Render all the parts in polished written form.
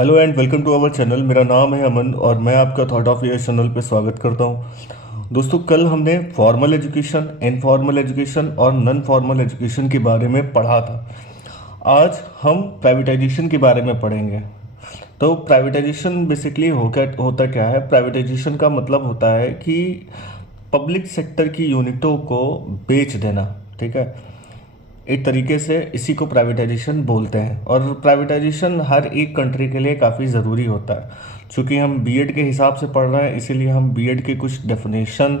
Hello and welcome to our channel. मेरा नाम है अमन और मैं आपका थॉट ऑफ ईयर चैनल पे स्वागत करता हूँ। दोस्तों, कल हमने फॉर्मल एजुकेशन, इनफॉर्मल एजुकेशन और नॉन फॉर्मल एजुकेशन के बारे में पढ़ा था। आज हम प्राइवेटाइजेशन के बारे में पढ़ेंगे। तो प्राइवेटाइजेशन बेसिकली होता क्या है? प्राइवेटाइजेशन का मतलब होता है कि पब्लिक सेक्टर की यूनिटों को बेच देना। ठीक है, एक तरीके से इसी को प्राइवेटाइजेशन बोलते हैं। और प्राइवेटाइजेशन हर एक कंट्री के लिए काफ़ी ज़रूरी होता है। चूँकि हम बीएड के हिसाब से पढ़ रहे हैं, इसीलिए हम बीएड के कुछ डेफिनेशन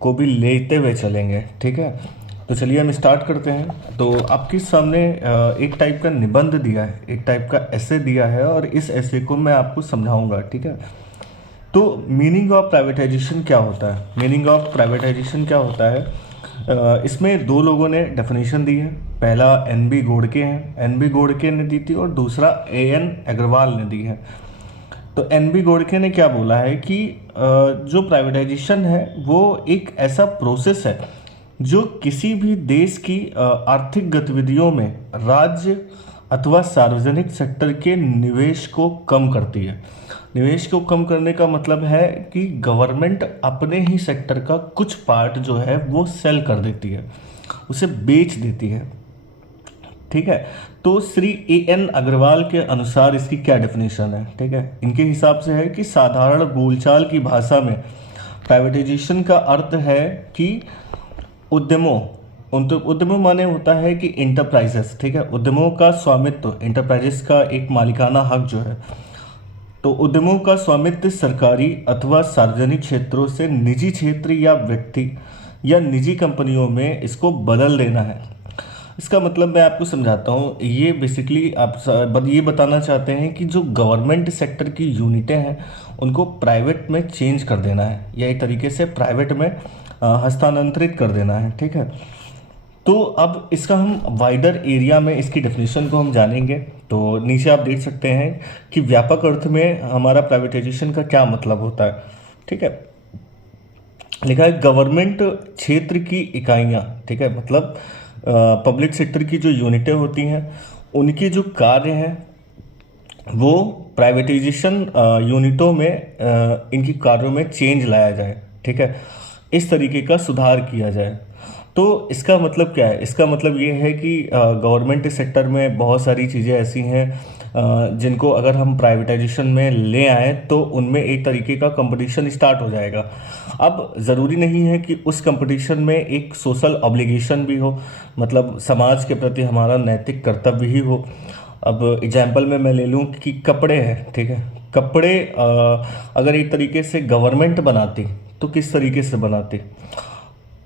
को भी लेते हुए चलेंगे। ठीक है, तो चलिए हम स्टार्ट करते हैं। तो आपके सामने एक टाइप का निबंध दिया है, एक टाइप का ऐसे दिया है और इस ऐसे को मैं आपको समझाऊंगा। ठीक है, तो मीनिंग ऑफ प्राइवेटाइजेशन क्या होता है? मीनिंग ऑफ प्राइवेटाइजेशन क्या होता है? इसमें दो लोगों ने डेफिनेशन दी है। पहला एन बी गोडके हैं, एन बी गोडके ने दी थी, और दूसरा एन अग्रवाल ने दी है। तो एन बी गोडके ने क्या बोला है कि जो प्राइवेटाइजेशन है वो एक ऐसा प्रोसेस है जो किसी भी देश की आर्थिक गतिविधियों में राज्य अथवा सार्वजनिक सेक्टर के निवेश को कम करती है। निवेश को कम करने का मतलब है कि गवर्नमेंट अपने ही सेक्टर का कुछ पार्ट जो है वो सेल कर देती है, उसे बेच देती है। ठीक है, तो श्री ए एन अग्रवाल के अनुसार इसकी क्या डेफिनेशन है? ठीक है, इनके हिसाब से है कि साधारण बोलचाल की भाषा में प्राइवेटाइजेशन का अर्थ है कि उद्यमों उद्यमों माने होता है कि इंटरप्राइजेस। ठीक है, उद्यमों का स्वामित्व, इंटरप्राइजेस का एक मालिकाना हक जो है, तो उद्यमों का स्वामित्व सरकारी अथवा सार्वजनिक क्षेत्रों से निजी क्षेत्र या व्यक्ति या निजी कंपनियों में इसको बदल देना है। इसका मतलब मैं आपको समझाता हूँ। ये बेसिकली आप ये बताना चाहते हैं कि जो गवर्नमेंट सेक्टर की यूनिटें हैं उनको प्राइवेट में चेंज कर देना है, या एक तरीके से प्राइवेट में हस्तांतरित कर देना है। ठीक है, तो अब इसका हम वाइडर एरिया में इसकी डेफिनेशन को हम जानेंगे। तो नीचे आप देख सकते हैं कि व्यापक अर्थ में हमारा प्राइवेटाइजेशन का क्या मतलब होता है। ठीक है, लिखा है गवर्नमेंट क्षेत्र की इकाइयाँ। ठीक है, मतलब पब्लिक सेक्टर की जो यूनिटें होती हैं उनकी जो कार्य हैं वो प्राइवेटाइजेशन यूनिटों में इनकी कार्यों में चेंज लाया जाए। ठीक है, इस तरीके का सुधार किया जाए। तो इसका मतलब क्या है? इसका मतलब ये है कि गवर्नमेंट सेक्टर में बहुत सारी चीज़ें ऐसी हैं जिनको अगर हम प्राइवेटाइजेशन में ले आए तो उनमें एक तरीके का कंपटीशन स्टार्ट हो जाएगा। अब ज़रूरी नहीं है कि उस कंपटीशन में एक सोशल ऑब्लिगेशन भी हो, मतलब समाज के प्रति हमारा नैतिक कर्तव्य ही हो। अब एग्जाम्पल में मैं ले लूँ कि कपड़े हैं। ठीक है, कपड़े अगर एक तरीके से गवर्नमेंट बनाती तो किस तरीके से बनाती?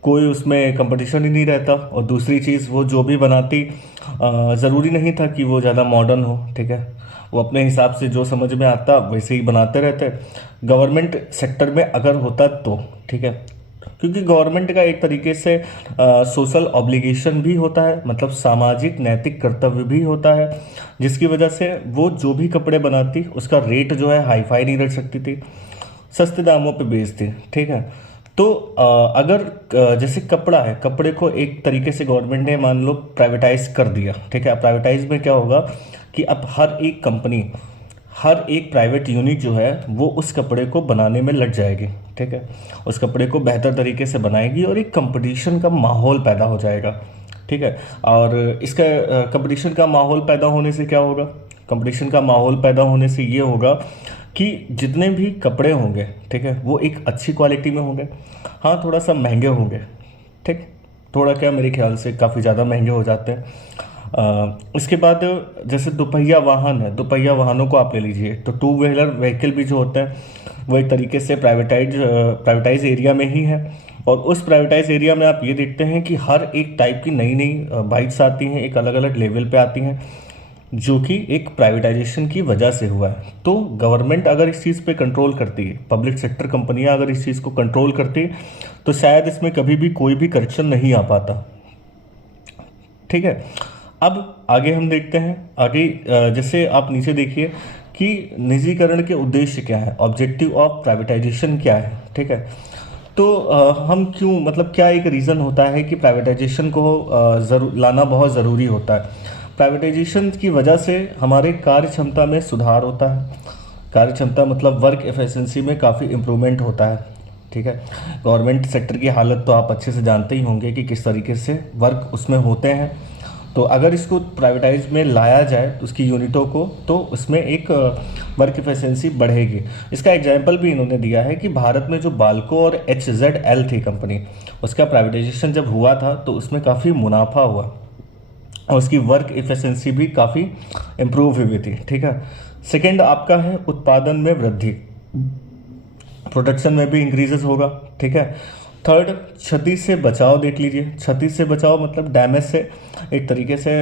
कोई उसमें कंपटीशन ही नहीं रहता। और दूसरी चीज़, वो जो भी बनाती ज़रूरी नहीं था कि वो ज़्यादा मॉडर्न हो। ठीक है, वो अपने हिसाब से जो समझ में आता वैसे ही बनाते रहते। गवर्नमेंट सेक्टर में अगर होता तो ठीक है, क्योंकि गवर्नमेंट का एक तरीके से सोशल ऑब्लिगेशन भी होता है, मतलब सामाजिक नैतिक कर्तव्य भी होता है, जिसकी वजह से वो जो भी कपड़े बनाती उसका रेट जो है हाई फाई नहीं रख सकती थी, सस्ते दामों पे बेचती। ठीक है, तो अगर जैसे कपड़ा है, कपड़े को एक तरीके से गवर्नमेंट ने मान लो प्राइवेटाइज कर दिया। ठीक है, प्राइवेटाइज में क्या होगा कि अब हर एक कंपनी, हर एक प्राइवेट यूनिट जो है वो उस कपड़े को बनाने में लग जाएगी। ठीक है, उस कपड़े को बेहतर तरीके से बनाएगी और एक कंपटीशन का माहौल पैदा हो जाएगा। ठीक है, और इसका कंपटीशन का माहौल पैदा होने से क्या होगा? कंपटीशन का माहौल पैदा होने से ये होगा कि जितने भी कपड़े होंगे, ठीक है, वो एक अच्छी क्वालिटी में होंगे। हाँ, थोड़ा सा महंगे होंगे। ठीक, थोड़ा क्या, मेरे ख्याल से काफ़ी ज़्यादा महंगे हो जाते हैं। इसके बाद जैसे दोपहिया वाहन है, दोपहिया वाहनों को आप ले लीजिए, तो टू व्हीलर व्हीकल भी जो होते हैं वो एक तरीके से प्राइवेटाइज एरिया में ही है। और उस प्राइवेटाइज एरिया में आप ये देखते हैं कि हर एक टाइप की नई नई बाइक्स आती हैं, एक अलग अलग लेवल पे आती हैं, जो कि एक प्राइवेटाइजेशन की वजह से हुआ है। तो गवर्नमेंट अगर इस चीज़ पे कंट्रोल करती है, पब्लिक सेक्टर कंपनियां अगर इस चीज़ को कंट्रोल करती तो शायद इसमें कभी भी कोई भी करप्शन नहीं आ पाता। ठीक है, अब आगे हम देखते हैं। आगे जैसे आप नीचे देखिए कि निजीकरण के उद्देश्य क्या है, ऑब्जेक्टिव ऑफ प्राइवेटाइजेशन क्या है। ठीक है, तो हम क्यों, मतलब क्या एक रीज़न होता है कि प्राइवेटाइजेशन को जरूर लाना बहुत ज़रूरी होता है? प्राइवेटाइजेशन की वजह से हमारे कार्य क्षमता में सुधार होता है। कार्य क्षमता मतलब वर्क एफिशिएंसी में काफ़ी इम्प्रूवमेंट होता है। ठीक है, गवर्नमेंट सेक्टर की हालत तो आप अच्छे से जानते ही होंगे कि किस तरीके से वर्क उसमें होते हैं। तो अगर इसको प्राइवेटाइज में लाया जाए तो उसकी यूनिटों को, तो उसमें एक वर्क एफिशिएंसी बढ़ेगी। इसका एग्जाम्पल भी इन्होंने दिया है कि भारत में जो बाल्को और HZL थी कंपनी, उसका प्राइवेटाइजेशन जब हुआ था तो उसमें काफ़ी मुनाफा हुआ और उसकी वर्क एफिशिएंसी भी काफ़ी इम्प्रूव हुई थी। ठीक है, सेकेंड आपका है उत्पादन में वृद्धि, प्रोडक्शन में भी इंक्रीजेस होगा। ठीक है, थर्ड क्षति से बचाव देख लीजिए। क्षति से बचाव मतलब डैमेज से, एक तरीके से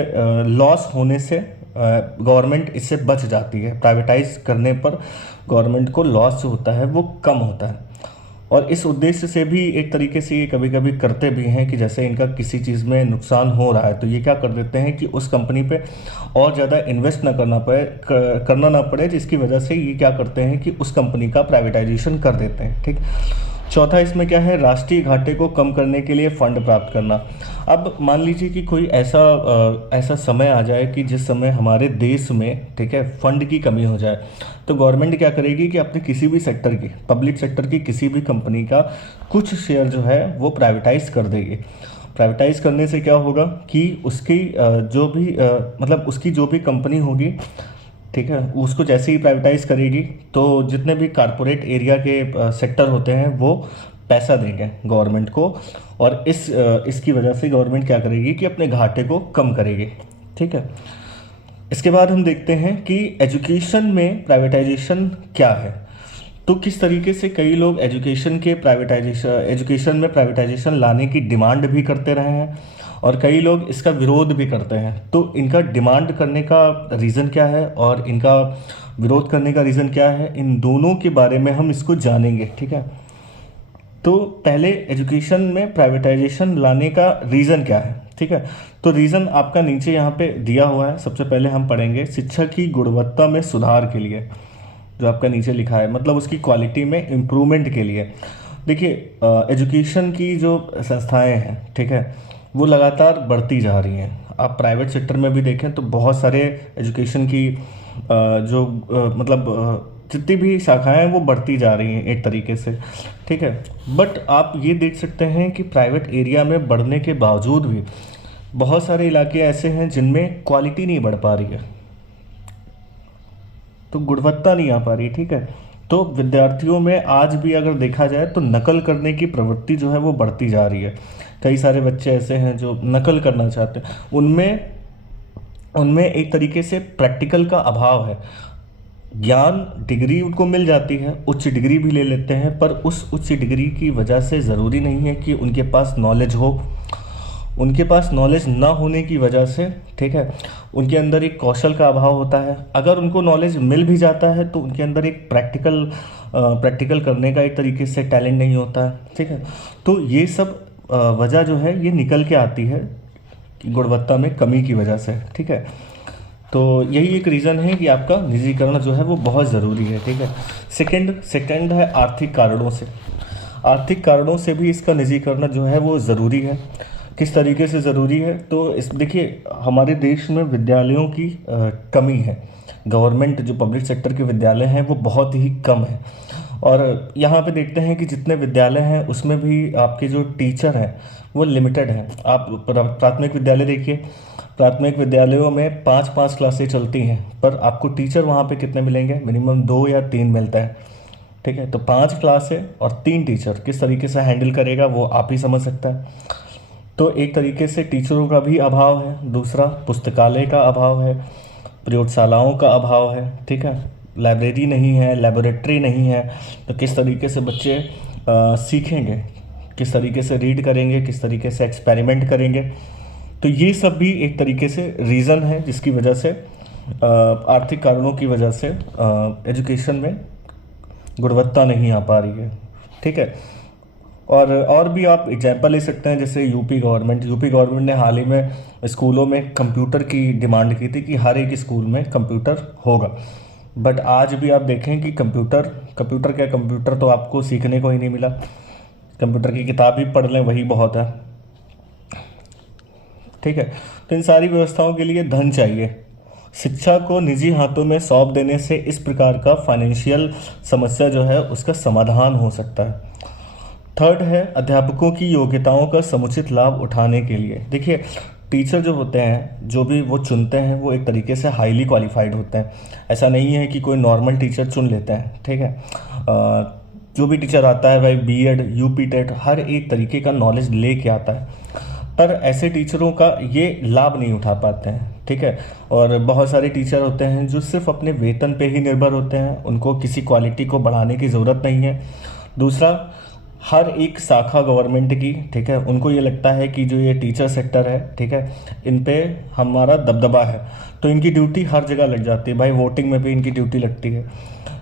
लॉस होने से गवर्नमेंट इससे बच जाती है। प्राइवेटाइज करने पर गवर्नमेंट को लॉस जो होता है वो कम होता है। और इस उद्देश्य से भी एक तरीके से ये कभी कभी करते भी हैं कि जैसे इनका किसी चीज़ में नुकसान हो रहा है तो ये क्या कर देते हैं कि उस कंपनी पे और ज़्यादा इन्वेस्ट करना ना पड़े, जिसकी वजह से ये क्या करते हैं कि उस कंपनी का प्राइवेटाइजेशन कर देते हैं। ठीक, चौथा इसमें क्या है, राष्ट्रीय घाटे को कम करने के लिए फंड प्राप्त करना। अब मान लीजिए कि कोई ऐसा समय आ जाए कि जिस समय हमारे देश में, ठीक है, फंड की कमी हो जाए, तो गवर्नमेंट क्या करेगी कि अपने किसी भी सेक्टर की, पब्लिक सेक्टर की किसी भी कंपनी का कुछ शेयर जो है वो प्राइवेटाइज कर देगी। प्राइवेटाइज करने से क्या होगा कि उसकी उसकी जो भी कंपनी होगी, ठीक है, उसको जैसे ही प्राइवेटाइज करेगी तो जितने भी कारपोरेट एरिया के सेक्टर होते हैं वो पैसा देंगे गवर्नमेंट को, और इसकी वजह से गवर्नमेंट क्या करेगी कि अपने घाटे को कम करेगी। ठीक है, इसके बाद हम देखते हैं कि एजुकेशन में प्राइवेटाइजेशन क्या है। तो किस तरीके से कई लोग एजुकेशन में प्राइवेटाइजेशन लाने की डिमांड भी करते रहे हैं और कई लोग इसका विरोध भी करते हैं। तो इनका डिमांड करने का रीज़न क्या है और इनका विरोध करने का रीज़न क्या है, इन दोनों के बारे में हम इसको जानेंगे। ठीक है, तो पहले एजुकेशन में प्राइवेटाइजेशन लाने का रीज़न क्या है। ठीक है, तो रीज़न आपका नीचे यहाँ पे दिया हुआ है। सबसे पहले हम पढ़ेंगे शिक्षा की गुणवत्ता में सुधार के लिए, जो आपका नीचे लिखा है, मतलब उसकी क्वालिटी में इम्प्रूवमेंट के लिए। देखिए, एजुकेशन की जो संस्थाएं हैं, ठीक है, वो लगातार बढ़ती जा रही हैं। आप प्राइवेट सेक्टर में भी देखें तो बहुत सारे एजुकेशन की जितनी भी शाखाएं हैं वो बढ़ती जा रही हैं एक तरीके से। ठीक है, बट आप ये देख सकते हैं कि प्राइवेट एरिया में बढ़ने के बावजूद भी बहुत सारे इलाके ऐसे हैं जिनमें क्वालिटी नहीं बढ़ पा रही है, तो गुणवत्ता नहीं आ पा रही। ठीक है, तो विद्यार्थियों में आज भी अगर देखा जाए तो नकल करने की प्रवृत्ति जो है वो बढ़ती जा रही है। कई सारे बच्चे ऐसे हैं जो नकल करना चाहते हैं, उनमें एक तरीके से प्रैक्टिकल का अभाव है। ज्ञान डिग्री उनको मिल जाती है, उच्च डिग्री भी ले लेते हैं, पर उस उच्च डिग्री की वजह से ज़रूरी नहीं है कि उनके पास नॉलेज हो। उनके पास नॉलेज ना होने की वजह से, ठीक है, उनके अंदर एक कौशल का अभाव होता है। अगर उनको नॉलेज मिल भी जाता है तो उनके अंदर एक प्रैक्टिकल करने का एक तरीके से टैलेंट नहीं होता है। ठीक है, तो ये सब वजह जो है ये निकल के आती है गुणवत्ता में कमी की वजह से। ठीक है, तो यही एक रीज़न है कि आपका निजीकरण जो है वो बहुत ज़रूरी है। ठीक है, सेकंड है आर्थिक कारणों से भी इसका निजीकरण जो है वो ज़रूरी है। किस तरीके से ज़रूरी है, तो देखिए, हमारे देश में विद्यालयों की कमी है। गवर्नमेंट जो पब्लिक सेक्टर के विद्यालय हैं वो बहुत ही कम है, और यहाँ पे देखते हैं कि जितने विद्यालय हैं उसमें भी आपके जो टीचर हैं वो लिमिटेड हैं। आप प्राथमिक विद्यालय देखिए, प्राथमिक विद्यालयों में 5-5 क्लासें चलती हैं, पर आपको टीचर वहाँ पे कितने मिलेंगे, मिनिमम 2 या 3 मिलता है। ठीक है, तो 5 क्लासें और 3 टीचर किस तरीके से हैंडल करेगा वो आप ही समझ सकता है। तो एक तरीके से टीचरों का भी अभाव है। दूसरा, पुस्तकालय का अभाव है, प्रयोगशालाओं का अभाव है। ठीक है, लाइब्रेरी नहीं है, लेबोरेटरी नहीं है, तो किस तरीके से बच्चे सीखेंगे, किस तरीके से रीड करेंगे, किस तरीके से एक्सपेरिमेंट करेंगे। तो ये सब भी एक तरीके से रीज़न है जिसकी वजह से आर्थिक कारणों की वजह से एजुकेशन में गुणवत्ता नहीं आ पा रही है। ठीक है, और भी आप एग्जाम्पल ले सकते हैं, जैसे यूपी गवर्नमेंट ने हाल ही में स्कूलों में कंप्यूटर की डिमांड की थी कि हर एक स्कूल में कंप्यूटर होगा। बट आज भी आप देखें कि कंप्यूटर तो आपको सीखने को ही नहीं मिला। कंप्यूटर की किताब भी पढ़ लें वही बहुत है। ठीक है। तो इन सारी व्यवस्थाओं के लिए धन चाहिए। शिक्षा को निजी हाथों में सौंप देने से इस प्रकार का फाइनेंशियल समस्या जो है उसका समाधान हो सकता है। थर्ड है अध्यापकों की योग्यताओं का समुचित लाभ उठाने के लिए। देखिए, टीचर जो होते हैं, जो भी वो चुनते हैं, वो एक तरीके से हाईली क्वालिफाइड होते हैं। ऐसा नहीं है कि कोई नॉर्मल टीचर चुन लेते हैं, ठीक है। जो भी टीचर आता है भाई बीएड, यूपी टेट, हर एक तरीके का नॉलेज लेके आता है, पर ऐसे टीचरों का ये लाभ नहीं उठा पाते हैं, ठीक है। और बहुत सारे टीचर होते हैं जो सिर्फ अपने वेतन पे ही निर्भर होते हैं, उनको किसी क्वालिटी को बढ़ाने की ज़रूरत नहीं है। दूसरा, हर एक शाखा गवर्नमेंट की, ठीक है, उनको ये लगता है कि जो ये टीचर सेक्टर है, ठीक है, इन पे हमारा दबदबा है, तो इनकी ड्यूटी हर जगह लग जाती है भाई। वोटिंग में भी इनकी ड्यूटी लगती है।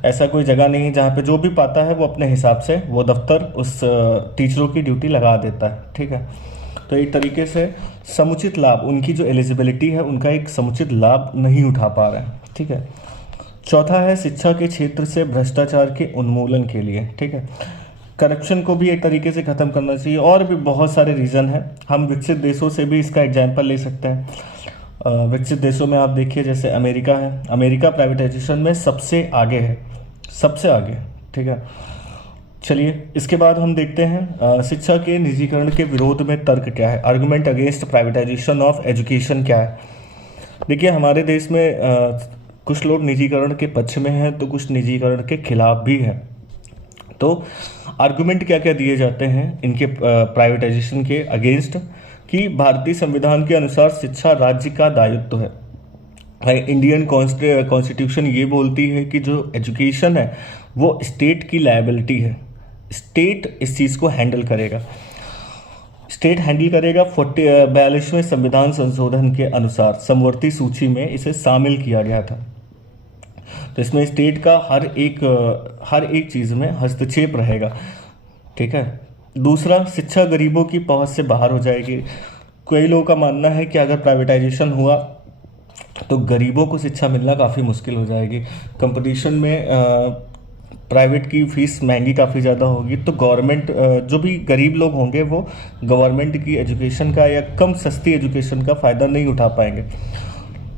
ऐसा कोई जगह नहीं है जहाँ पे जो भी पाता है वो अपने हिसाब से वो दफ्तर उस टीचरों की ड्यूटी लगा देता है, ठीक है। तो एक तरीके से समुचित लाभ, उनकी जो एलिजिबिलिटी है उनका एक समुचित लाभ नहीं उठा पा रहे हैं, ठीक है। चौथा है शिक्षा के क्षेत्र से भ्रष्टाचार के उन्मूलन के लिए, ठीक है, करप्शन को भी एक तरीके से ख़त्म करना चाहिए। और भी बहुत सारे रीज़न हैं, हम विकसित देशों से भी इसका एग्जाम्पल ले सकते हैं। विकसित देशों में आप देखिए, जैसे अमेरिका है, अमेरिका प्राइवेटाइजेशन में सबसे आगे है, सबसे आगे, ठीक है। चलिए, इसके बाद हम देखते हैं शिक्षा के निजीकरण के विरोध में तर्क क्या है। Argument against privatisation of education क्या है। देखिए, हमारे देश में कुछ लोग निजीकरण के पक्ष में हैं तो कुछ निजीकरण के खिलाफ भी हैं। तो आर्गुमेंट क्या क्या दिए जाते हैं इनके प्राइवेटाइजेशन के अगेंस्ट, कि भारतीय संविधान के अनुसार शिक्षा राज्य का दायित्व है। इंडियन कॉन्स्टिट्यूशन ये बोलती है कि जो एजुकेशन है वो स्टेट की लायबिलिटी है, स्टेट इस चीज़ को हैंडल करेगा, स्टेट हैंडल करेगा। 42वें संविधान संशोधन के अनुसार समवर्ती सूची में इसे शामिल किया गया था। तो इसमें स्टेट का हर एक चीज़ में हस्तक्षेप रहेगा, ठीक है। दूसरा, शिक्षा गरीबों की पहुंच से बाहर हो जाएगी। कई लोगों का मानना है कि अगर प्राइवेटाइजेशन हुआ तो गरीबों को शिक्षा मिलना काफ़ी मुश्किल हो जाएगी। कंपटीशन में प्राइवेट की फीस महंगी काफ़ी ज़्यादा होगी, तो गवर्नमेंट, जो भी गरीब लोग होंगे वो गवर्नमेंट की एजुकेशन का या कम सस्ती एजुकेशन का फ़ायदा नहीं उठा पाएंगे।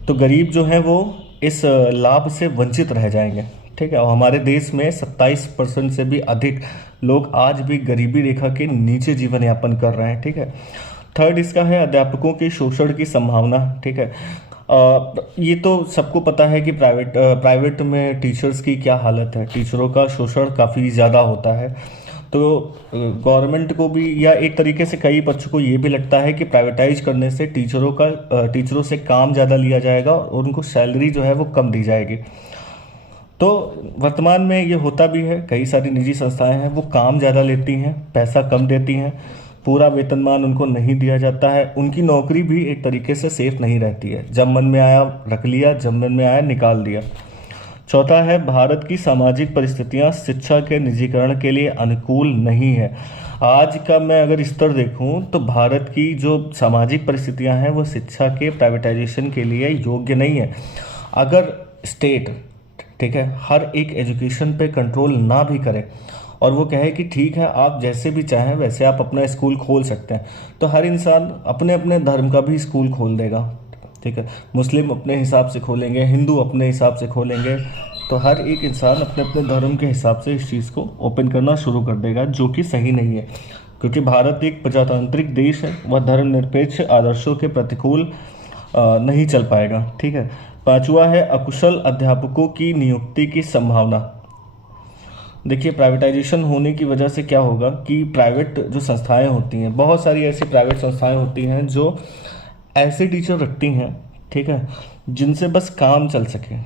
तो गरीब जो हैं वो इस लाभ से वंचित रह जाएंगे, ठीक है। और हमारे देश में 27% से भी अधिक लोग आज भी गरीबी रेखा के नीचे जीवन यापन कर रहे हैं, ठीक है। थर्ड इसका है अध्यापकों के शोषण की संभावना, ठीक है। ये तो सबको पता है कि प्राइवेट में टीचर्स की क्या हालत है, टीचरों का शोषण काफ़ी ज़्यादा होता है। तो गवर्नमेंट को भी, या एक तरीके से कई पक्ष को ये भी लगता है कि प्राइवेटाइज करने से टीचरों से काम ज़्यादा लिया जाएगा और उनको सैलरी जो है वो कम दी जाएगी। तो वर्तमान में ये होता भी है, कई सारी निजी संस्थाएं हैं वो काम ज़्यादा लेती हैं, पैसा कम देती हैं, पूरा वेतनमान उनको नहीं दिया जाता है, उनकी नौकरी भी एक तरीके से सेफ नहीं रहती है। जब मन में आया रख लिया, जब मन में आया निकाल दिया। चौथा है भारत की सामाजिक परिस्थितियां शिक्षा के निजीकरण के लिए अनुकूल नहीं है। आज का मैं अगर स्तर देखूं तो भारत की जो सामाजिक परिस्थितियां हैं वो शिक्षा के प्राइवेटाइजेशन के लिए योग्य नहीं है। अगर स्टेट, ठीक है, हर एक एजुकेशन पे कंट्रोल ना भी करे और वो कहे कि ठीक है आप जैसे भी चाहें वैसे आप अपना स्कूल खोल सकते हैं, तो हर इंसान अपने अपने धर्म का भी स्कूल खोल देगा, ठीक है। मुस्लिम अपने हिसाब से खोलेंगे, हिंदू अपने हिसाब से खोलेंगे, तो हर एक इंसान अपने अपने धर्म के हिसाब से इस चीज़ को ओपन करना शुरू कर देगा, जो कि सही नहीं है। क्योंकि भारत एक प्रजातांत्रिक देश है, वह धर्मनिरपेक्ष आदर्शों के प्रतिकूल नहीं चल पाएगा, ठीक है। पांचवा है अकुशल अध्यापकों की नियुक्ति की संभावना। देखिए, प्राइवेटाइजेशन होने की वजह से क्या होगा कि प्राइवेट जो संस्थाएं होती हैं, बहुत सारी ऐसी प्राइवेट संस्थाएं होती हैं जो ऐसे टीचर रखती हैं, ठीक है, जिनसे बस काम चल सके,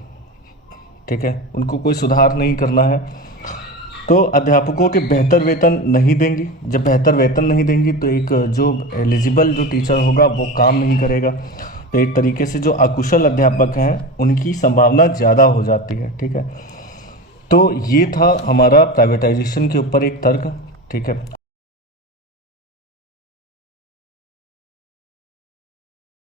ठीक है, उनको कोई सुधार नहीं करना है। तो अध्यापकों के बेहतर वेतन नहीं देंगी। जब बेहतर वेतन नहीं देंगी तो एक जो एलिजिबल जो टीचर होगा वो काम नहीं करेगा। तो एक तरीके से जो अकुशल अध्यापक हैं उनकी संभावना ज़्यादा हो जाती है, ठीक है। तो ये था हमारा प्राइवेटाइजेशन के ऊपर एक तर्क, ठीक है।